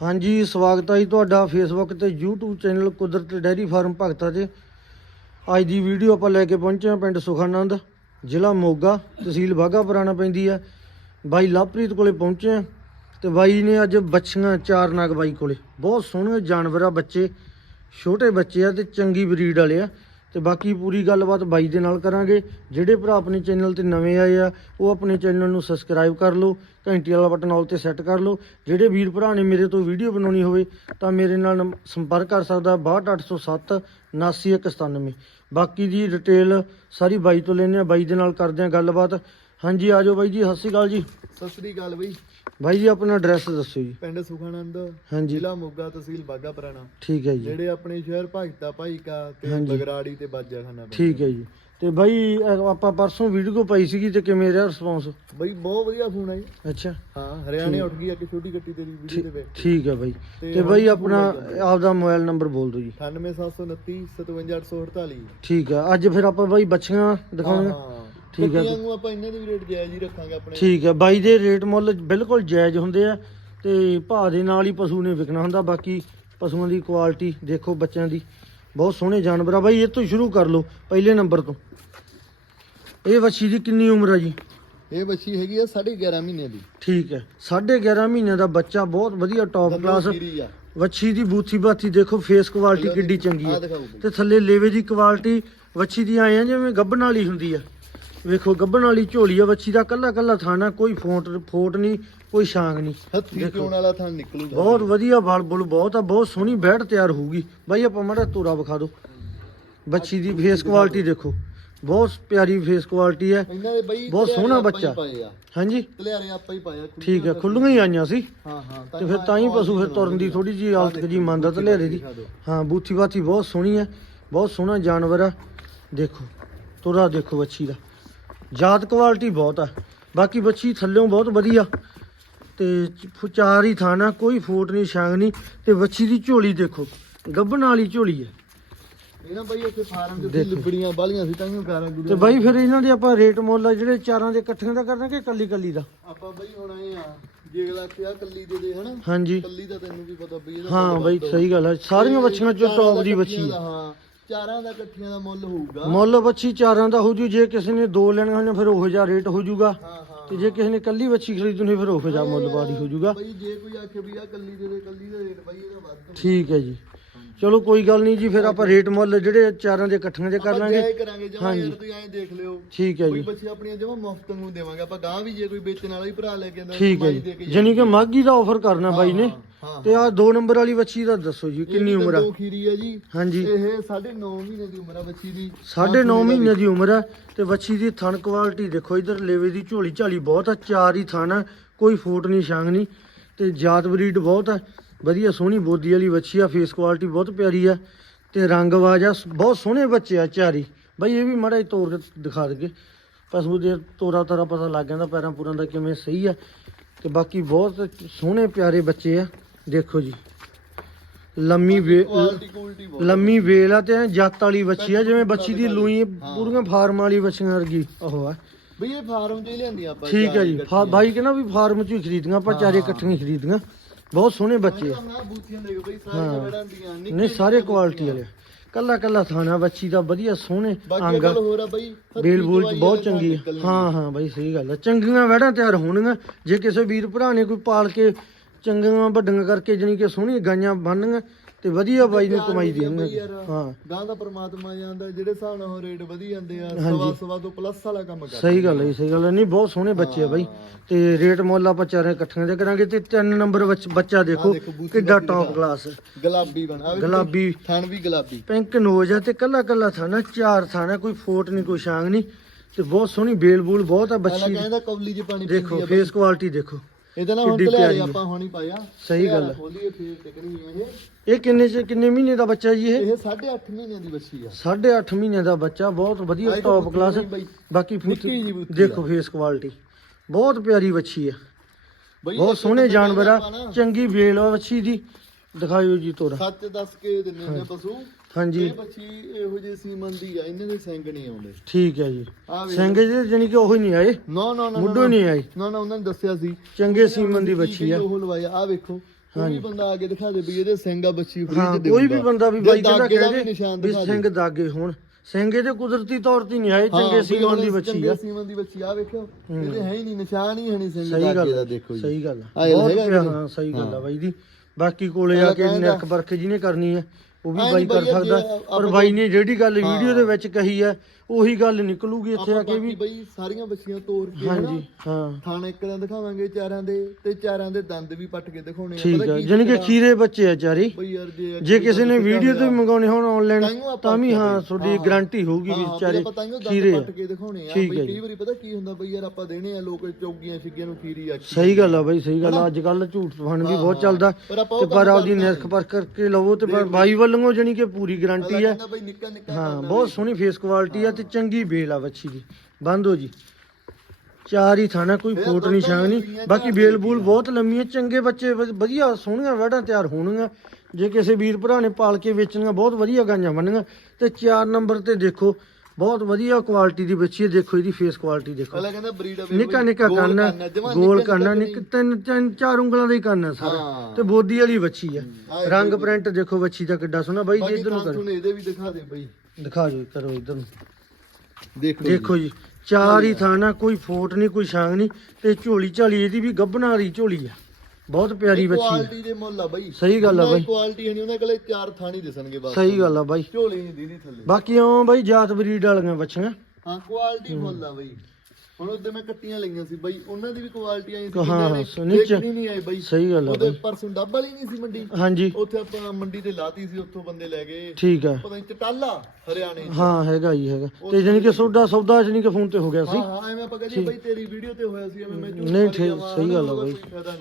ਹਾਂਜੀ, ਸਵਾਗਤ ਹੈ ਜੀ ਤੁਹਾਡਾ ਫੇਸਬੁੱਕ ਤੇ YouTube channel Kudrat dairy farm Bhagta ਤੇ। ਅੱਜ ਦੀ ਵੀਡੀਓ ਆਪਾਂ ਲੈ ਕੇ ਪਹੁੰਚੇ ਹਾਂ ਪਿੰਡ ਸੁਖਾਨੰਦ, ਜ਼ਿਲ੍ਹਾ ਮੋਗਾ, ਤਹਿਸੀਲ ਬਾਘਾ ਪੁਰਾਣਾ ਪੈਂਦੀ ਹੈ ਬਾਈ ਲਵਪ੍ਰੀਤ ਕੋਲੇ ਪਹੁੰਚੇ ਹਾਂ ਤੇ ਬਾਈ ਨੇ ਅੱਜ ਬੱਚੀਆਂ ਚਾਰ ਨਗ ਬਾਈ ਕੋਲੇ। ਬਹੁਤ ਸੋਹਣੇ ਜਾਨਵਰ ਆ ਬੱਚੇ, ਛੋਟੇ ਬੱਚੇ ਆ ਤੇ ਚੰਗੀ ਬਰੀਡ ਵਾਲੇ ਆ। ਤੇ ਬਾਕੀ ਪੂਰੀ ਗੱਲਬਾਤ ਬਾਈ ਦੇ ਨਾਲ ਕਰਾਂਗੇ। ਜਿਹੜੇ ਭਰਾ ਆਪਣੇ ਚੈਨਲ ਤੇ ਨਵੇਂ ਆਏ ਆ, ਉਹ ਆਪਣੇ ਚੈਨਲ ਨੂੰ ਸਬਸਕ੍ਰਾਈਬ ਕਰ ਲਓ, ਘੰਟੀ ਵਾਲਾ ਬਟਨ ਆਲ ਤੇ ਸੈੱਟ ਕਰ ਲਓ। ਜਿਹੜੇ ਵੀਰ ਭਰਾ ਨੇ ਮੇਰੇ ਤੋਂ ਵੀਡੀਓ ਬਣਾਉਣੀ ਹੋਵੇ, ਤਾਂ ਮੇਰੇ ਨਾਲ ਨੰਬ- ਸੰਪਰਕ ਕਰ ਸਕਦਾ 62807 79197 ਬਾਕੀ ਦੀ ਡਿਟੇਲ ਸਾਰੀ ਬਾਈ ਤੋਂ ਲੈਣੇ ਆ, ਬਾਈ ਦੇ ਨਾਲ ਕਰਦੇ ਆ ਗੱਲਬਾਤ। ਹਾਂਜੀ ਆਜੋ ਬਾਈ ਜੀ, ਸਤਿ ਸ਼੍ਰੀ ਅਕਾਲ ਜੀ। ਸਤਿ ਸ੍ਰੀ ਅਕਾਲ ਬਈ। ਬਾਈ ਜੀ ਆਪਣਾ ਐਡਰੈਸ ਦੱਸੋ ਜੀ। ਪਿੰਡ ਸੁਖਾਨੰਦ ਹਾਂਜੀ। ਜ਼ਿਲ੍ਹਾ ਮੋਗਾ ਤਹਿਸੀਲ ਬਾਗਾ ਪੁਰਾਣਾ। ਠੀਕ ਹੈ ਜੀ। ਜਿਹੜੇ ਆਪਣੇ ਸ਼ਹਿਰ ਭਗਤਾ ਭਾਈਕਾ ਤੇ ਹਾਂਜੀ। ਬਗਰਾੜੀ ਤੇ ਬਾਜਾਖਾਨਾ ਪੈਂਦਾ। ਠੀਕ ਹੈ ਜੀ। ਤੇ ਬਾਈ ਅਹ ਆਪਾਂ ਪਰਸੋਂ ਵੀਡੀਓ ਪਾਈ ਸੀਗੀ ਤੇ ਕਿਵੇਂ ਰਿਹਾ ਰਿਸਪੌਂਸ ਬਈ ਬਹੁਤ ਵਧੀਆ ਫੋਨ ਆ ਜੀ। ਅੱਛਾ। ਹਾਂ ਹਰਿਆਣੇ ਉੱਠ ਗਈ ਅੱਗੇ ਛੋਟੀ ਗੱਟੀ ਤੇਰੀ ਵੀਡੀਓ ਦੇ ਵਿੱਚ। ਠੀਕ ਹੈ ਬਾਈ। ਤੇ ਤੇ ਬਾਈ ਹੁਣ ਆਪਣਾ ਆਪਦਾ ਮੋਬਾਈਲ ਨੰਬਰ ਬੋਲ ਦਿਓ ਜੀ। 98729 57848 ਠੀਕ ਹੈ। ਅੱਜ ਫਿਰ ਆਪਾਂ ਬਾਈ ਬੱਚੀਆਂ ਦਿਖਾਉਣਗੇ ਹਾਂ। ਠੀਕ ਹੈ। ਨੂੰ ਆਪਾਂ ਇਹਨਾਂ ਦੇ ਵੀ ਰੇਟ ਜਾਇਜ਼ ਹੀ ਰੱਖਾਂਗੇ ਆਪਣੇ। ਠੀਕ ਹੈ ਬਾਈ ਦੇ ਰੇਟ ਮੁੱਲ ਬਿਲਕੁਲ ਜਾਇਜ਼ ਹੁੰਦੇ ਆ ਤੇ ਭਾਅ ਦੇ ਨਾਲ ਹੀ ਪਸ਼ੂ ਨੇ ਵਿਕਣਾ ਹੁੰਦਾ ਬਾਕੀ ਪਸ਼ੂਆਂ ਦੀ ਕੁਆਲਿਟੀ ਦੇਖੋ ਬੱਚਿਆਂ ਦੀ। ਬਹੁਤ ਸੋਹਣੇ ਜਾਨਵਰ ਆ ਬਾਈ ਇਹ ਤੋਂ ਸ਼ੁਰੂ ਕਰ ਲਓ ਪਹਿਲੇ ਨੰਬਰ ਤੋਂ। ਇਹ ਵੱਛੀ ਦੀ ਕਿੰਨੀ ਉਮਰ ਆ ਜੀ? ਇਹ ਬੱਚੀ ਹੈਗੀ ਆ 11.5 ਮਹੀਨੇ ਦੀ। ਠੀਕ ਹੈ 11.5 ਮਹੀਨਿਆਂ ਦਾ ਬੱਚਾ ਬਹੁਤ ਵਧੀਆ ਟੌਪ ਕਲਾਸ ਵੱਛੀ ਦੀ ਬੂਥੀ ਬਾਥੀ ਦੇਖੋ ਫੇਸ ਕੁਆਲਿਟੀ ਕਿੱਡੀ ਚੰਗੀ ਹੈ ਤੇ ਥੱਲੇ ਲੇਵੇ ਦੀ ਕੁਆਲਿਟੀ ਵੱਛੀ ਦੀ ਆਏ ਆ ਜਿਵੇਂ ਗੱਬਣ ਵਾਲੀ ਹੁੰਦੀ ਆ। ਵੇਖੋ ਗੱਬਣ ਵਾਲੀ ਝੋਲੀ ਆ ਵੱਛੀ ਦਾ ਕੱਲਾ ਕੱਲਾ ਥਾਣਾ ਕੋਈ ਫੋਟ ਫੋਟ ਨਹੀਂ ਕੋਈ ਛਾਂਗ ਨਹੀਂ। ਹੱਥੀ। ਚੋਣ ਵਾਲਾ ਥਾਂ ਨਿਕਲੂਗਾ। ਬਹੁਤ ਵਧੀਆ ਬਲ ਬੁਲ ਬਹੁਤ ਆ ਬਹੁਤ ਸੋਹਣੀ ਬੈੜ ਤਿਆਰ ਹੋਊਗੀ। ਬਾਈ ਆਪਾਂ ਮਾੜਾ ਤੋਰਾ ਵਿਖਾ ਦਿਓ। ਬੱਚੀ ਦੀ ਫੇਸ ਕੁਆਲਿਟੀ ਦੇਖੋ। ਬਹੁਤ ਪਿਆਰੀ ਫੇਸ ਕੁਆਲਿਟੀ ਹੈ। ਦੇ ਬਹੁਤ ਤਲਿਆਰੇ ਸੋਹਣਾ ਬੱਚਾ। ਹਾਂਜੀ? ਤਲਿਆਰੇ ਆਪਾਂ ਹੀ ਪਾਇਆ ਠੀਕ ਹੈ ਖੁੱਲੀਆਂ ਹੀ ਆਈਆਂ ਸੀ। ਹਾਂ ਹਾਂ ਤੇ ਫਿਰ ਤਾਂ ਹੀ ਪਸ਼ੂ ਫਿਰ ਤੁਰਨ ਦੀ ਥੋੜੀ ਜੀ ਹਾਲਤ ਜੀ ਮੰਨਦਾ ਤਲੇਰੇ ਦੀ। ਹਾਂ ਬੂਥੀ ਬਾਥੀ ਬਹੁਤ ਸੋਹਣੀ ਹੈ ਬਹੁਤ ਸੋਹਣਾ ਜਾਨਵਰ ਆ। ਦੇਖੋ ਤੁਰਾ ਦੇਖੋ ਬੱਚੀ ਦਾ। ਜਾਤ ਕੁਆਲਿਟੀ ਬਹੁਤ ਆ। ਬਾਕੀ ਬੱਚੀ ਥੱਲਿਓਂ ਬਹੁਤ ਵਧੀਆ। ਤੇ ਚਾਰ ਹੀ ਥਾਣਾ ਕੋਈ ਫੋਟ ਨਹੀਂ ਛਾਂਗ ਨਹੀਂ। ਤੇ ਬੱਚੀ ਦੀ ਝੋਲੀ ਦੇਖੋ ਗੱਬਣ ਵਾਲੀ ਝੋਲੀ ਹੈ ਇਹ ਨਾ ਬਈ ਇੱਥੇ ਫਾਰਮ ਦੇ। ਲਿਬੜੀਆਂ ਬਾਲੀਆਂ ਸੀ ਤਾਂ ਹੀ ਕਾਰਾਂ ਗੁਰੂ ਤੇ ਬਾਈ ਫਿਰ ਇਹਨਾਂ ਦੇ ਆਪਾਂ ਰੇਟ ਮੁੱਲ ਆ ਜਿਹੜੇ ਚਾਰਾਂ ਦੇ ਇਕੱਠਿਆਂ ਦਾ ਕਰਨਾ ਕਿ ਕੱਲੀ ਕੱਲੀ ਦਾ? ਆਪਾਂ ਬਈ ਹੁਣ ਆਏ ਆ ਜੇ ਅਗਲਾ ਕਿਹਾ ਕੱਲੀ ਦੇ ਦੇ ਹਨਾ? ਹਾਂਜੀ। ਕੱਲੀ ਦਾ ਤੈਨੂੰ ਵੀ ਪਤਾ ਬਈ ਇਹਦਾ ਹਾਂ ਬਾਈ ਸਹੀ ਗੱਲ ਹੈ ਸਾਰੀਆਂ ਬੱਚੀਆਂ ਚੋਂ ਟੌਪ ਦਾ ਬੱਚੀ ਹਾਂ। ਚਾਰਾਂ ਦਾ ਇਕੱਠੀਆਂ ਦਾ ਮੁੱਲ ਹੋਊਗਾ। ਮੁੱਲ ਬੱਚੀ ਚਾਰਾਂ ਦਾ ਹੋ ਜੂ ਜੇ ਕਿਸੇ ਨੇ ਦੋ ਲੈਣੀਆਂ ਹੋਣ ਫਿਰ ਉਹੋ ਜਿਹਾ ਰੇਟ ਹੋ ਹਾਂ ਤੇ ਜੇ ਕਿਸੇ ਨੇ ਕੱਲੀ ਬੱਚੀ ਖਰੀਦਣੀ ਫਿਰ ਉਹੋ ਜਿਹਾ ਮੁੱਲ ਬਾੜੀ ਹੋ ਜੂਗਾ ਬਈ ਜੇ ਕੋਈ ਆਖੇ ਵੀ ਆ ਕੱਲੀ ਦੇ ਦੇ ਕੱਲੀ ਦਾ ਰੇਟ ਬਈ ਇਹਦਾ ਵੱਧ ਠੀਕ ਹੈ ਜੀ। ਚਲੋ ਕੋਈ ਗੱਲ ਨਹੀਂ ਜੀ ਫਿਰ ਆਪਾਂ ਰੇਟ ਮੁੱਲ ਜਿਹੜੇ ਚਾਰਾਂ ਦੇ ਇਕੱਠੀਆਂ ਦੇ ਕਰ ਆਪਾਂ ਲਾਂਗੇ। ਜਾਇਜ਼ ਕਰਾਂਗੇ ਜਮਾ ਹਾਂਜੀ। ਯਾਰ ਤੁਸੀਂ ਐਂ ਦੇਖ ਲਿਓ। ਠੀਕ ਹੈ ਕੋਈ ਜੀ। ਬੱਚੇ ਆਪਣੀਆਂ ਜਮਾ ਮੁਫਤ ਨੂੰ ਦੇਵਾਂਗੇ। ਆਪਾਂ ਗਾਂ ਵੀ ਜੇ ਕੋਈ ਵੇਚਣ ਵਾਲਾ ਹੀ ਭਰਾ ਲੈ ਕੇ ਆਉਂਦਾ ਠੀਕ ਹੈ ਕਮਾਈ ਦੇ ਕੇ ਜੀ ਜਾਨੀ ਕਿ ਮਾਗੀ ਦਾ ਆਫਰ ਕਰਨਾ ਬਾਈ ਨੇ। ਹਾਂ ਤੇ ਆ ਦੋ ਨੰਬਰ ਵਾਲੀ ਬੱਚੀ ਦਾ ਦੱਸੋ ਜੀ ਕਿੰਨੀ ਉਮਰ ਆ? ਖੀਰੀ ਆ ਜੀ। ਹਾਂਜੀ। ਇਹ 9.5 ਮਹੀਨੇ ਦੀ ਉਮਰ ਆ ਬੱਚੀ ਦੀ। ਸਾਢੇ 9 ਮਹੀਨੇ ਦੀ। ਉਮਰ ਹੈ ਤੇ ਬੱਚੀ ਦੀ ਥਣ ਕੁਆਲਿਟੀ ਦੇਖੋ ਇਧਰ ਲੇਵੇ ਦੀ ਝੋਲੀ ਝਾਲੀ ਬਹੁਤ ਆ ਚਾਰ ਹੀ ਥਣ ਆ ਕੋਈ ਫੋਟ ਨਹੀਂ ਛਾਂਗ ਨਹੀਂ ਤੇ ਜਾਤ ਬਰੀਡ ਬਹੁਤ ਆ। ਵਧੀਆ ਸੋਹਣੀ ਬੋਦੀ ਵਾਲੀ ਬੱਚੀ ਆ ਫੇਸ ਕੁਆਲਿਟੀ ਬਹੁਤ ਪਿਆਰੀ ਆ ਤੇ ਰੰਗ ਆਵਾਜ਼ ਆ ਬਹੁਤ ਸੋਹਣੇ ਬੱਚੇ ਆ ਚਾਰੀ। ਬਾਈ ਇਹ ਵੀ ਮਾੜਾ ਜਿਹਾ ਤੋੜ ਕੇ ਦਿਖਾ ਦਗੇ ਪਸ਼ੂ ਦੇ ਤੋਰਾ ਤਾਰਾ ਪਤਾ ਲੱਗ ਜਾਂਦਾ ਪੈਰਾਂ ਪੂਰਾਂ ਦਾ ਕਿਵੇਂ ਸਹੀ ਆ। ਤੇ ਬਾਕੀ ਬਹੁਤ ਸੋਹਣੇ ਪਿਆਰੇ ਬੱਚੇ ਆ ਦੇਖੋ ਜੀ। ਲੰਮੀ ਵੇ ਲੰਮੀ ਵੇਲ ਆ ਤੇ ਜੱਤ ਵਾਲੀ ਬੱਚੀ ਆ ਜਿਵੇਂ ਬੱਚੀ ਦੀ ਲੂਈ ਪੂਰੀਆਂ ਫਾਰਮ ਵਾਲੀ ਬੱਚੀਆਂ ਵਰਗੀ ਉਹ ਆ। ਬਈ ਇਹ ਫਾਰਮ ਚ ਹੀ ਲਿਆਂਦੀ ਆਪਾਂ ਠੀਕ ਹੈ ਜੀ। ਬਾਈ ਕਹਿੰਦਾ ਵੀ ਫਾਰਮ ਚ ਹੀ ਖਰੀਦੀਆਂ ਆਪਾਂ ਚਾਰੇ ਇਕੱਠੀਆਂ ਹੀ ਖਰੀਦੀਆਂ। ਬਹੁਤ ਸੋਹਣੇ ਬੱਚੇ ਆ। ਬੂਥੀਆਂ ਦੇਖ ਬਈ ਨਹੀਂ ਸਾਰੇ ਕੁਆਲਿਟੀ ਵਾਲੇ। ਕੱਲਾ ਕੱਲਾ ਥਾਣਾ ਬੱਚੀ ਦਾ ਵਧੀਆ ਸੋਹਣੇ ਅੰਗ ਬੇਲ ਬੂਲ ਬਹੁਤ ਚੰਗੀ। ਹਾਂ ਹਾਂ ਬਾਈ ਸਹੀ ਗੱਲ ਆ। ਚੰਗੀਆਂ ਵੜਾਂ ਤਿਆਰ ਹੋਣਗੀਆਂ। ਜੇ ਕਿਸੇ ਵੀਰ ਭਰਾ ਨੇ ਕੋਈ ਪਾਲ ਕੇ ਚੰਗੀਆਂ ਵੱਡੀਆਂ ਕਰਕੇ ਜਾਣੀ ਕਿ ਸੋਹਣੀਆਂ ਗਾਈਆਂ ਬਣਨਗੀਆਂ ਤੇ ਵਧੀਆ ਬਾਈ ਨੂੰ ਕਮਾਈ ਦੇਣਗੇ ਹਾਂ। ਗਾਂ ਦਾ ਪ੍ਰਮਾਤਮਾ ਜਾਂਦਾ ਜਿਹੜੇ ਹਿਸਾਬ ਨਾਲ ਉਹ ਰੇਟ ਵਧੀ ਜਾਂਦੇ ਆ ਸਵਾ ਸਵਾ ਤੋਂ ਪਲੱਸ ਵਾਲਾ ਕੰਮ ਕਰ ਸਹੀ ਗੱਲ ਹੈ ਸਹੀ ਗੱਲ ਹੈ। ਨਹੀਂ ਬਹੁਤ ਸੋਹਣੇ ਬੱਚੇ ਆ ਬਾਈ। ਤੇ ਰੇਟ ਮੁੱਲ ਆਪਾਂ ਚਾਰੇ ਇਕੱਠੀਆਂ ਦੇ ਕਰਾਂਗੇ ਤੇ ਤਿੰਨ ਨੰਬਰ ਵਿੱਚ ਬੱਚਾ ਦੇਖੋ ਕਿੱਡਾ ਟੌਪ ਕਲਾਸ ਗੁਲਾਬੀ ਬਣ ਗੁਲਾਬੀ। ਥਣ ਵੀ ਗੁਲਾਬੀ। ਪਿੰਕ ਨੋਜ਼ ਆ ਤੇ ਕੱਲਾ ਕੱਲਾ ਥਾਣਾ ਚਾਰ ਥਾਣਾ ਕੋਈ ਫੋਟ ਨਹੀਂ ਕੋਈ ਛਾਂਗ ਨਹੀਂ। ਤੇ ਬਹੁਤ ਸੋਹਣੀ ਬੇਲ ਬੂਲ ਬਹੁਤ ਆ ਬੱਚੀ ਦੀ। ਕਹਿੰਦਾ ਕੌਲੀ 'ਚ ਪਾਣੀ ਦੇਖੋ ਫੇਸ ਕੁਆਲਿਟੀ ਦੇਖੋ। ਇਹਦਾ ਨਾ ਹੁਣ ਕਿੱਡੀ ਪਿਆਰੀ ਆਪਾਂ ਹੁਣ ਹੀ ਪਾਇਆ ਸਹੀ ਗੱਲ ਹੈ। ਖੋਲੀਏ ਫੇਰ ਟਿਕਣੀ ਇਹ। ਇਹ ਕਿੰਨੇ ਚ ਕਿੰਨੇ ਮਹੀਨੇ ਦਾ ਬੱਚਾ ਜੀ ਇਹ? ਇਹ 8.5 ਮਹੀਨੇ ਦੀ ਬੱਚੀ ਆ। 8.5 ਮਹੀਨੇ ਦਾ ਬੱਚਾ ਬਹੁਤ ਵਧੀਆ ਆਈ ਤਾਂ ਟੌਪ ਕਲਾਸ ਬਾਈ। ਬਾਕੀ ਫੁੱਟ ਨਿੱਕੀ ਜਿਹੀ ਬੁੱਧੀ ਦੇਖੋ ਫੇਸ ਕੁਆਲਿਟੀ ਬਹੁਤ ਪਿਆਰੀ ਬੱਚੀ ਆ। ਬਈ ਬਹੁਤ ਸੋਹਣੇ ਜਾਨਵਰ ਆ ਚੰਗੀ ਵੇਲ ਆ ਬੱਚੀ ਦੀ। ਦਿਖਾਇਓ ਜੀ ਤੋਰਾ। ਸੱਚ ਦੱਸ ਕੇ ਦਿੰਦੇ ਨੇ ਪਸ਼ੂ। ਹਾਂਜੀ। ਇਹ ਬੱਚੀ ਇਹੋ ਜਿਹੇ ਸੀਮਨ ਦੀ ਆ ਇਹਨਾਂ ਦੇ ਸਿੰਘ ਨਹੀਂ ਆਉਂਦੇ। ਠੀਕ ਹੈ ਜੀ। ਸਿੰਘ ਜੀ ਜਾਨੀ ਕਿ ਉਹ ਨਹੀਂ ਆਏ। ਨਾ ਨਾ ਨਾ ਮੁੱਢੋਂ ਨਹੀਂ ਆਏ। ਨਾ ਨਾ ਉਹਨਾਂ ਨੇ ਦੱਸਿਆ ਸੀ। ਚੰਗੇ ਸੀਮਨ ਦੀ ਬੱਚੀ ਆ। ਉਹ ਲਵਾਇਆ? ਆ ਵੇਖੋ। ਕੋਈ ਵੀ ਬੰਦਾ ਆ ਕੇ ਦਿਖਾ ਦੇ ਵੀ ਇਹਦੇ ਸਿੰਘ ਆ ਬੱਚੀ ਫਰੀ ਹਾਂ ਚ ਕੋਈ ਵੀ ਬੰਦਾ ਵੀ ਬਾਈ ਦਾ ਵੀ ਕਹੇ ਵੀ ਦੇ ਸਿੰਘ ਦਾਗੇ ਹੋਣ। ਸਿੰਘ ਇਹਦੇ ਕੁਦਰਤੀ ਤੌਰ ਤੇ ਨਹੀਂ ਆਏ ਹਾਂ, ਚੰਗੇ ਸੀਮਨ ਦੀ ਬੱਚੀ ਚੰਗੇ ਆ। ਸੀਮਨ ਦੀ ਬੱਚੀ ਆ ਵੇਖੋ ਇਹਦੇ ਹੈ ਹੀ ਨਹੀਂ ਨਿਸ਼ਾਨ ਹੀ ਹੈ ਨਹੀਂ ਸਿੰਘ ਦਾਗੇ ਦਾ ਦੇਖੋ ਜੀ। ਸਹੀ ਗੱਲ ਆ। ਹਾਂ ਸਹੀ ਗੱਲ ਆ ਬਾਈ ਦੀ। ਬਾਕੀ ਕੋਲੇ ਆ ਕੇ ਨੱਕ ਵਰਖ ਜਿਹਨੇ ਕਰਨੀ ਹੈ ਉਹ ਵੀ ਬਾਈ ਕਰ ਸਕਦਾ। ਪਰ ਬਾਈ ਨੇ ਜਿਹੜੀ ਗੱਲ ਵੀਡੀਓ ਦੇ ਵਿੱਚ ਕਹੀ ਹੈ ਉਹੀ ਗੱਲ ਨਿਕਲੂਗੀ ਇੱਥੇ ਆ ਆਪਾਂ ਕੇ ਬਾਕੀ ਵੀ। ਬਈ ਸਾਰੀਆਂ ਬੱਚੀਆਂ ਤੋੜ ਕੇ ਹਾਂਜੀ ਹਨਾ ਹਾਂ। ਥਾਣੇ ਇੱਕ ਦਿਨ ਦਿਖਾਵਾਂਗੇ ਚਾਰਾਂ ਦੇ ਤੇ ਚਾਰਾਂ ਦੇ ਦੰਦ ਵੀ ਪੱਟ ਕੇ ਦਿਖਾਉਣੇ ਆ। ਠੀਕ ਆ ਕੀ ਜਾਨੀ ਕਿ ਆ? ਖੀਰੇ ਬੱਚੇ ਆ ਚਾਰੇ। ਬਈ ਯਾਰ ਜੇ ਜੇ ਕਿਸੇ ਨੇ ਵੀਡੀਓ ਤੇ ਮੰਗਾਉਣੇ ਹੋਣ ਆਨਲਾਈਨ ਆਪਾਂ ਤਾਂ ਵੀ ਹਾਂ ਤੁਹਾਡੀ ਹਾਂ। ਗਾਰੰਟੀ ਹੋਊਗੀ ਵੀ ਹਾਂ ਚਾਰੇ ਪਤਾ ਹੀ ਉਹ ਖੀਰੇ ਦੰਦ ਆ ਪੱਟ ਕੇ ਦਿਖਾਉਣੇ ਆ। ਠੀਕ ਬਈ ਕਈ ਵਾਰੀ ਪਤਾ ਕੀ ਹੁੰਦਾ ਬਈ ਯਾਰ ਆਪਾਂ ਦੇਣੇ ਆ ਲੋਕ ਚੌਗੀਆਂ ਛਿੱਗੀਆਂ ਨੂੰ ਖੀਰੀ ਆ ਸਹੀ ਗੱਲ ਆ ਬਾਈ ਸਹੀ ਗੱਲ ਆ। ਅੱਜ ਕੱਲ ਝੂਠ ਫਣ ਵੀ ਬਹੁਤ ਚੱਲਦਾ ਪਰ ਆਪਾਂ ਤੇ ਪਰ ਕੰਮ ਆਪਦੀ ਕਰਦੇ ਨਿਰਖ ਪਰ ਕਰਕੇ ਲਵੋ ਤੇ ਪਰ ਬਾਈ ਵੱਲੋਂ ਜਾਨੀ ਕਿ ਪੂਰੀ ਗਾਰੰਟੀ ਹੈ ਕਹਿੰਦਾ ਬਈ ਨਿੱਕਾ ਨਿੱਕਾ ਹਾਂ ਬਹੁਤ ਸੋਹਣੀ ਫੇਸ ਕੁਆਲਿਟੀ ਆ ਤੇ ਚੰਗੀ ਬੇਲ ਆ ਵੱਛੀ ਦੀ। ਬੰਦ ਹੋ ਜੀ। ਚਾਰ ਹੀ ਥਾਣਾ ਕੋਈ ਫੋਟ ਨਹੀਂ ਛਾਂ ਨਹੀਂ। ਬਾਕੀ ਬੇਲ ਬੂਲ ਬਹੁਤ ਲੰਮੀ ਹੈ ਚੰਗੇ ਬੱਚੇ ਵਧ- ਵਧੀਆ ਸੋਹਣੀਆਂ ਵੜਾਂ ਤਿਆਰ ਹੋਣਗੀਆਂ। ਜੇ ਕਿਸੇ ਵੀਰ ਭਰਾ ਨੇ ਪਾਲ ਕੇ ਵੇਚਣੀਆਂ ਬਹੁਤ ਵਧੀਆ ਗਾਂਆਂ ਬਣਨਗੀਆਂ ਤੇ ਚਾਰ ਨੰਬਰ ਤੇ ਦੇਖੋ ਬਹੁਤ ਵਧੀਆ ਕੁਆਲਿਟੀ ਦੀ ਬੱਚੀ ਹੈ। ਦੇਖੋ ਇਹਦੀ ਫੇਸ ਕੁਆਲਿਟੀ ਦੇਖੋ। ਕਹਿੰਦਾ ਬਰੀਡ ਨਿੱਕਾ ਨਿੱਕਾ ਕੰਨ ਹੈ, ਗੋਲ ਕੰਨ ਹੈ, ਨਿੱਕ ਤਿੰਨ ਤਿੰਨ ਚਾਰ ਉਂਗਲਾਂ ਦਾ ਹੀ ਕੰਨ ਹੈ ਸਾਰਾ। ਹਾਂ। ਤੇ ਬੋਦੀ ਵਾਲੀ ਬੱਚੀ ਆ। ਆਹ ਰੰਗ ਪ੍ਰਿੰਟ ਦੇਖੋ ਬੱਚੀ ਦਾ ਕਿੱਡਾ ਸੋਹਣਾ। ਬਾਈ ਜੀ ਇਧਰ ਨੂੰ ਕਰੋ। ਤੁਹਾਨੂੰ ਇਹਦੇ ਵੀ ਦਿਖਾ ਦੇ ਬਈ। ਦਿਖਾ ਜੋ ਕਰੋ ਇਧਰ ਨੂੰ। ਦੇਖੋ ਦੇਖੋ ਜੀ ਚਾਰ ਹੀ ਥਾਣਾ ਕੋਈ ਫੋਟ ਨਹੀਂ ਕੋਈ ਛਾਂਗ ਨਹੀਂ ਤੇ ਝੋਲੀ ਝਾਲੀ ਇਹਦੀ ਵੀ ਗੱਬਣਾ ਵਾਲੀ ਝੋਲੀ ਆ। ਬਹੁਤ ਪਿਆਰੀ ਬੱਚੀ ਆ। ਕੁਆਲਿਟੀ ਦੇ ਮੁੱਲ ਆ ਬਈ। ਸਹੀ ਗੱਲ ਆ ਬਾਈ। ਕੁਆਲਿਟੀ ਹੈ ਨਹੀਂ ਉਹਨਾਂ ਕੋਲੇ ਚਾਰ ਥਾਣੀ ਦਿਸਣਗੇ ਬਸ। ਸਹੀ ਗੱਲ ਆ ਬਾਈ। ਝੋਲੀ ਨਹੀਂ ਦੀਦੀ ਥੱਲੇ। ਬਾਕੀ ਆਉਂ ਬਾਈ ਜਾਤ ਬਰੀਡ ਵਾਲੀਆਂ ਬੱਚੀਆਂ। ਹਾਂ ਕੁਆਲਿਟੀ ਮੁੱਲ ਆ ਬਈ। ਹੁਣ ਉਹਦੇ ਮੈਂ ਕੱਟੀਆਂ ਲਈਆਂ ਸੀ ਬਈ ਉਹਨਾਂ ਦੀ ਵੀ ਕੁਆਲਿਟੀ ਆਈ ਸੀ ਹਾਂ, ਕਿੰਨਿਆਂ ਨੇ? ਸੁਣੀ ਚ- ਦੇਖਣੀ ਨਹੀਂ ਆਈ ਬਈ। ਸਹੀ ਗੱਲ ਆ ਉਹਦੇ ਪਰਸੋਂ ਡੱਬ ਵਾਲੀ ਨਹੀਂ ਸੀ ਮੰਡੀ। ਹਾਂਜੀ। ਉੱਥੇ ਆਪਾਂ ਮੰਡੀ ਤੇ ਲਾਤੀ ਸੀ ਉੱਥੋਂ ਬੰਦੇ ਲੈ ਗਏ। ਠੀਕ ਆ। ਪਤਾ ਨਹੀਂ ਚਟਾਲਾ ਹਰਿਆਣੇ। ਹਾਂ ਹੈਗਾ ਜੀ ਹੈਗਾ। ਤੇ ਜਾਨੀ ਕਿ ਸੌਦਾ ਸੌਦਾ ਜਾਨੀ ਕਿ ਫੋਨ ਤੇ ਹੋ ਗਿਆ ਸੀ। ਹਾਂ ਹਾਂ ਐਵੇਂ ਆਪਾਂ ਕਹਿੰਦੇ ਬਈ ਤੇਰੀ ਵੀਡੀਓ ਤੇ ਹੋਇਆ ਸੀ ਐਵੇਂ ਮੈਂ ਨਹੀਂ ਠੀਕ ਸਹੀ ਗੱਲ ਆ ਬਾਈ।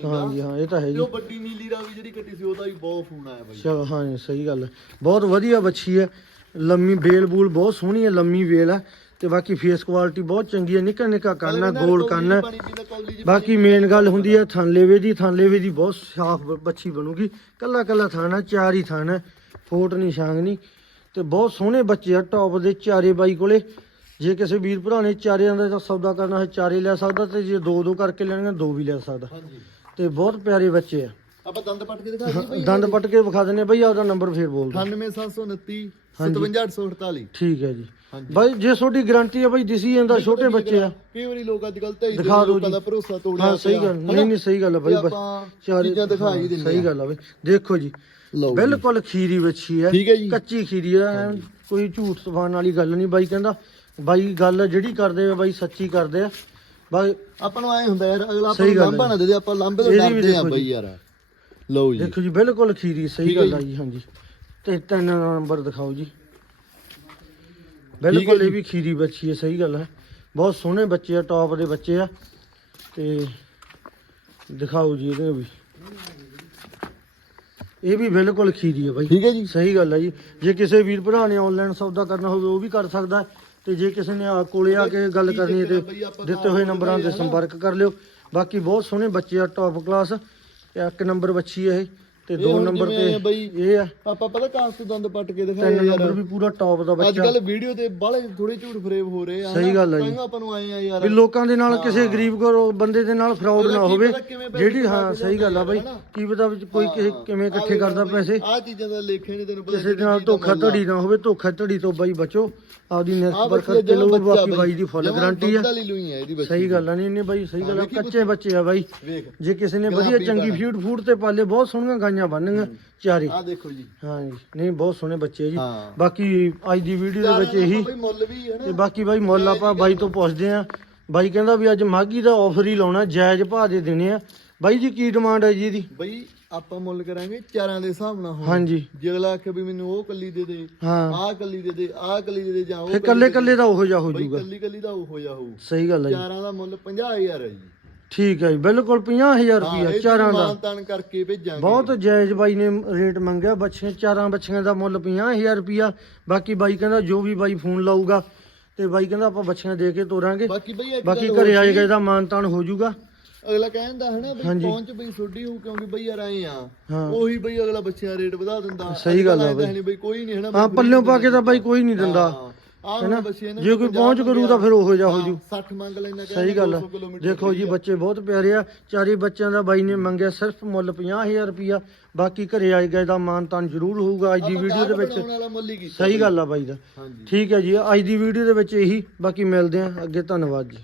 ਹਾਂਜੀ ਹਾਂ ਇਹ ਤਾਂ ਹੈ ਜੀ। ਉਹ ਵੱਡੀ ਨੀਲੀ ਰਾਵੀ ਜਿਹੜੀ ਕੱਟੀ ਸੀ ਉਹਦਾ ਵੀ ਬਹੁਤ ਫੋਨ ਆਇਆ ਬਾਈ। ਚਲੋ ਹਾਂ ਸਹੀ ਗੱਲ ਹੈ। ਬਹੁਤ ਵਧੀਆ ਬੱਚੀ ਹੈ। ਲੰਮੀ ਬੇਲ ਬੂਲ ਬਹੁਤ ਸੋਹਣੀ ਹੈ ਲੰਮੀ ਬੇਲ ਹੈ। ਤੇ ਬਾਕੀ ਫੇਸ ਕੁਆਲਿਟੀ ਬਹੁਤ ਚੰਗੀ ਹੈ ਨਿੱਕਾ ਨਿੱਕਾ ਕੰਨ ਗੋਲ ਕੰਨ ਬਾਕੀ ਮੇਨ ਗੱਲ ਹੁੰਦੀ ਹੈ ਥਾਨਲੇਵੇ ਦੀ ਥਾਨਲੇਵੇ ਦੀ ਬਹੁਤ ਸਾਫ਼ ਬੱਚੀ ਬਣੂਗੀ। ਕੱਲਾ ਕੱਲਾ ਥਾਣਾ ਚਾਰ ਹੀ ਥਾਣਾ ਫੋਟ ਨਹੀਂ ਛਾਂਗ ਨਹੀਂ ਤੇ ਬਹੁਤ ਸੋਹਣੇ ਬੱਚੇ ਆ ਟੌਪ ਦੇ ਚਾਰੇ ਬਾਈ ਕੋਲੇ। ਜੇ ਕਿਸੇ ਵੀਰ ਭਰਾ ਨੇ ਚਾਰਿਆਂ ਦਾ ਤਾਂ ਸੌਦਾ ਕਰਨਾ ਹੈ ਚਾਰੇ ਲੈ ਸਕਦਾ ਤੇ ਜੇ ਦੋ ਦੋ ਕਰਕੇ ਲੈਣਗੇ ਦੋ ਵੀ ਲੈ ਸਕਦਾ। ਤੇ ਬਹੁਤ ਪਿਆਰੇ ਬੱਚੇ ਆ। ਆਪਾਂ ਦੰਦ ਪੱਟ ਕੇ ਦਿਖਾ ਦਈਏ ਬਈ ਦੰਦ ਪੱਟ ਕੇ ਵਿਖਾ ਦਿੰਨੇ ਬਈ ਆਪਦਾ ਨੰਬਰ ਫੇਰ ਬੋਲ ਦਿਓ 98729 57848 ਠੀਕ ਹੈ ਜੀ। ਬਾਈ ਜੇ ਤੁਹਾਡੀ ਗਾਰੰਟੀ ਹੈ ਬਾਈ ਦਿਸੀ ਜਾਂਦਾ ਛੋਟੇ ਬੱਚੇ ਆ। ਕਈ ਵਾਰੀ ਲੋਕ ਅੱਜ ਕੱਲ ਤੇ ਦਿਖਾ ਦਿਓ ਲੋਕਾਂ ਜੀ। ਦਾ ਭਰੋਸਾ ਤੋੜਿਆ ਹਾਂ ਸਹੀ ਗੱਲ ਨਹੀਂ ਨਹੀਂ ਸਹੀ ਗੱਲ ਹੈ ਬਾਈ ਬਸ। ਚਾਰੇ ਚੀਜ਼ਾਂ ਦਿਖਾ ਹੀ ਦਿੰਦੇ ਸਹੀ ਗੱਲ ਆ ਬਾਈ। ਦੇਖੋ ਜੀ ਬਿਲਕੁਲ ਖੀਰੀ ਬੱਚੀ ਹੈ। ਕੱਚੀ ਖੀਰੀ ਹੈ ਕੋਈ ਝੂਠ ਸਵਾਨ ਵਾਲੀ ਗੱਲ ਨਹੀਂ ਬਾਈ ਕਹਿੰਦਾ। ਬਾਈ ਗੱਲ ਜਿਹੜੀ ਕਰਦੇ ਆ ਬਾਈ ਸੱਚੀ ਕਰਦੇ ਆ। ਬਾਈ ਆਪਾਂ ਨੂੰ ਐ ਹੁੰਦਾ ਯਾਰ ਅਗਲਾ ਆਪਾਂ ਲਾਂਭਾ। ਨਾ ਦੇ ਦੇ ਆਪਾਂ ਲਾਂਭੇ ਤੋਂ ਡਰਦੇ ਆ ਬਈ। ਯਾਰ। ਲਓ ਜੀ। ਦੇਖੋ ਜੀ ਬਿਲਕੁਲ ਖੀਰੀ ਸਹੀ ਗੱਲ ਆ ਜੀ ਹਾਂਜੀ। ਤੇ ਤਿੰਨ ਨੰਬਰ ਦਿਖਾਓ ਜੀ। ਬਿਲਕੁਲ ਇਹ ਵੀ ਖੀਰੀ ਬੱਚੀ ਹੈ ਸਹੀ ਗੱਲ ਹੈ। ਬਹੁਤ ਸੋਹਣੇ ਬੱਚੇ ਆ ਟੌਪ ਦੇ ਬੱਚੇ ਆ। ਤੇ ਦਿਖਾਓ ਜੀ ਇਹਦੇ ਵੀ। ਇਹ ਵੀ ਬਿਲਕੁਲ ਖੀਰੀ ਹੈ ਬਾਈ। ਠੀਕ ਹੈ ਜੀ। ਸਹੀ ਗੱਲ ਹੈ ਜੀ। ਜੇ ਕਿਸੇ ਵੀਰ ਭਰਾ ਨੇ ਆਨਲਾਈਨ ਸੌਦਾ ਕਰਨਾ ਹੋਵੇ ਉਹ ਵੀ ਕਰ ਸਕਦਾ। ਤੇ ਜੇ ਕਿਸੇ ਨੇ ਆ ਕੋਲੇ ਆ ਕੇ ਗੱਲ ਕਰਨੀ ਹੈ ਤੇ ਦਿੱਤੇ ਹੋਏ ਨੰਬਰਾਂ ਤੇ ਸੰਪਰਕ ਕਰ ਲਿਓ। ਬਾਕੀ ਬਹੁਤ ਸੋਹਣੇ ਬੱਚੇ ਆ ਟੌਪ ਕਲਾਸ ਇੱਕ ਨੰਬਰ ਬੱਚੀ ਹੈ ਇਹ। ਤੇ ਦੋ ਹੁਣ ਨੰਬਰ ਜਿਵੇਂ ਤੇ ਬਈ? ਇਹ ਆ। ਆਪਾਂ ਪਤਾ ਕਾਸ ਤੋਂ ਦੰਦ ਪੱਟ ਕੇ ਦਿਖਾਏ ਤਿੰਨ ਯਾਰ। ਨੰਬਰ ਵੀ ਪੂਰਾ ਟੌਪ ਦਾ ਅੱਜ ਬੱਚਾ। ਕੱਲ ਵੀਡੀਓ ਤੇ ਬਾਹਲੇ ਥੋੜੇ ਝੂਠ ਫਰੇਬ ਹੋ ਰਹੇ ਆ ਸਹੀ ਗੱਲ ਹੈ ਜੀ। ਤਾਂਹੀਓ ਆਪਾਂ ਨੂੰ ਆਏ ਆ ਯਾਰ। ਵੀ ਲੋਕਾਂ ਦੇ ਨਾਲ ਕਿਸੇ ਗਰੀਬ ਕੋਲ ਬੰਦੇ ਦੇ ਨਾਲ ਫਰਾਡ ਨਾ ਹੋਵੇ। ਪਤਾ ਕਿਵੇਂ ਪੈਸੇ ਜਿਹੜੀ ਹਾਂ ਸਹੀ ਗੱਲ ਆ ਬਾਈ? ਕੀ ਪਤਾ ਵਿੱਚ ਕੋਈ ਕਿਸੇ ਕਿਵੇਂ ਇਕੱਠੇ ਕਰਦਾ ਪੈਸੇ। ਆ ਚੀਜ਼ਾਂ ਦਾ ਲੇਖੇ ਨਹੀਂ ਤੈਨੂੰ ਪਤਾ ਕਿਸੇ ਦੇ ਨਾਲ ਧੋਖਾ ਧੜੀ ਨਾ ਹੋਵੇ ਧੋਖਾ ਧੜੀ ਤੋਂ ਬਾਈ ਬਚੋ। ਆਪਦੀ ਨਿਰਖ ਆ ਬਰਕਤ ਤੇ ਬੱਚਾ ਬਾਕੀ ਬਾਈ। ਦੀ ਫੁੱਲ ਗਾਰੰਟੀ ਆ। ਵਾਲੀ ਲੂਈ ਹੈ ਇਹਦੀ ਬੱਚੀ ਸਹੀ ਗੱਲ ਆ ਨਹੀਂ ਨਹੀਂ ਬਾਈ ਸਹੀ ਗੱਲ ਆ। ਕੱਚੇ ਬੱਚੇ ਆ ਬਾਈ। ਵੇਖ। ਜੇ ਕਿਸੇ ਨੇ ਵਧੀਆ ਚੰਗੀ। ਫੀਡ ਫੂਡ ਤੇ ਪਾਲੇ ਬਹੁਤ ਸੋਹਣੀਆਂ ਗਾਈਆਂ ਬਣਨਗੀਆਂ ਚਾਰੇ। ਆ ਦੇਖੋ ਜੀ। ਹਾਂ ਜੀ। ਨਹੀਂ ਬਹੁਤ ਸੋਹਣੇ ਬੱਚੇ ਜੀ। ਹਾਂ। ਬਾਕੀ ਅੱਜ ਦੀ ਵੀਡੀਓ ਦੇ ਵਿੱਚ ਇਹੀ ਬਈ ਮੁੱਲ ਵੀ ਹੈ ਤੇ ਨਾ ਬਾਕੀ ਬਾਈ ਮੁੱਲ ਆਪਾਂ ਬਾਈ ਤੋਂ ਪੁੱਛਦੇ ਆ ਬਾਈ ਕਹਿੰਦਾ ਵੀ ਅੱਜ ਮਾਗੀ ਦਾ ਆਫਰ ਹੀ ਲਾਉਣਾ ਜਾਇਜ਼ ਭਾਅ ਦੇ ਦੇਣੇ ਆ। ਬਾਈ ਜੀ ਕੀ ਡਿਮਾਂਡ ਹੈ ਜੀ ਇਹਦੀ? ਬਈ ਆਪਾਂ ਮੁੱਲ ਕਰਾਂਗੇ ਚਾਰਾਂ ਦੇ ਹਿਸਾਬ ਨਾਲ ਹੁਣ ਹਾਂਜੀ। ਜੇ ਅਗਲਾ ਆਖੇ ਵੀ ਮੈਨੂੰ ਉਹ ਕੱਲੀ ਦੇ ਦੇ ਹਾਂ। ਆਹ ਕੱਲੀ ਦੇ ਦੇ ਆਹ ਕੱਲੀ ਦੇ ਦੇ ਜਾਂ ਉਹ ਫੇ ਕੱਲੇ ਕੱਲੇ ਦਾ ਉਹੋ ਜਿਹਾ ਹੋ ਬਈ ਜਾਊਗਾ। ਕੱਲੀ ਕੱਲੀ ਦਾ ਉਹ ਹੋ ਜਾ ਹੋਊ। ਸਹੀ ਗੱਲ ਹੈ ਜੀ। ਚਾਰਾਂ ਦਾ ਮੁੱਲ 50000 ਹੈ ਜੀ। ਠੀਕ ਹੈ ਜੀ ਬਿਲਕੁਲ 50000 ਰੁਪਇਆ ਚਾਰਾਂ ਦਾ। ਮਾਨਤਾਨ ਕਰਕੇ ਭੇਜਾਂਗੇ। ਬਹੁਤ ਜਾਇਜ਼ ਬਾਈ ਨੇ ਰੇਟ ਮੰਗਿਆ ਬੱਚੇ ਚਾਰਾਂ ਬੱਚੀਆਂ ਦਾ ਮੁੱਲ 50000 ਰੁਪਇਆ ਬਾਕੀ ਬਾਈ ਕਹਿੰਦਾ ਜੋ ਵੀ ਬਾਈ ਫੋਨ ਲਾਊਗਾ ਤੇ ਬਾਈ ਕਹਿੰਦਾ ਆਪਾਂ ਬੱਚੀਆਂ ਦੇ ਕੇ ਤੋਰਾਂਗੇ। ਬਾਕੀ ਘਰੇ ਆਏਗਾ ਇਹਦਾ ਮਾਨਤਾਨ ਹੋ ਜਾਊਗਾ। ਅਗਲਾ ਕਹਿੰਦਾ ਹਨਾ ਬਈ। ਪਹੁੰਚ ਬਈ ਛੋਡੀ ਹੋ ਕਿਉਂਕਿ ਬਈ ਯਾਰ ਆਏ ਆ। ਉਹੀ ਬਈ ਅਗਲਾ ਬੱਚਿਆਂ ਰੇਟ ਵਧਾ ਦਿੰਦਾ। ਸਹੀ ਗੱਲ ਆ ਬਈ। ਕੋਈ ਨਹੀਂ ਹਨਾ ਹਾਂ ਪੱਲਿਓਂ ਪਾ ਕੇ ਤਾਂ ਬਾਈ ਕੋਈ ਨਹੀਂ ਦਿੰਦਾ। ਆਹ ਹੁਣ ਬੱਚੇ ਨੇ ਜੇ ਕੋਈ ਪਹੁੰਚ ਕਰੂ ਤਾਂ ਫਿਰ ਉਹੋ ਜਿਹਾ ਹੋ ਜੂ। 60 ਮੰਗ ਲੈਣਾ ਸਹੀ ਗੱਲ ਆ ਦੇਖੋ ਜੀ ਬੱਚੇ ਬਹੁਤ ਪਿਆਰੇ ਆ। ਚਾਰੇ ਬੱਚਿਆਂ ਦਾ ਬਾਈ ਨੇ ਮੰਗਿਆ ਸਿਰਫ ਮੁੱਲ 50000 ਰੁਪਿਆ ਬਾਕੀ ਘਰੇ ਆਏ ਗਏ ਦਾ ਮਾਨ ਤਾਨ ਜ਼ਰੂਰ ਹੋਊਗਾ। ਅੱਜ ਦੀ ਵੀਡੀਓ ਦੇ ਵਿੱਚ ਸਹੀ ਗੱਲ ਆ ਬਾਈ ਦਾ। ਹਾਂਜੀ। ਠੀਕ ਹੈ ਜੀ ਅੱਜ ਦੀ ਵੀਡੀਓ ਦੇ ਵਿੱਚ ਇਹੀ। ਬਾਕੀ ਮਿਲਦੇ ਆ ਅੱਗੇ ਧੰਨਵਾਦ ਜੀ।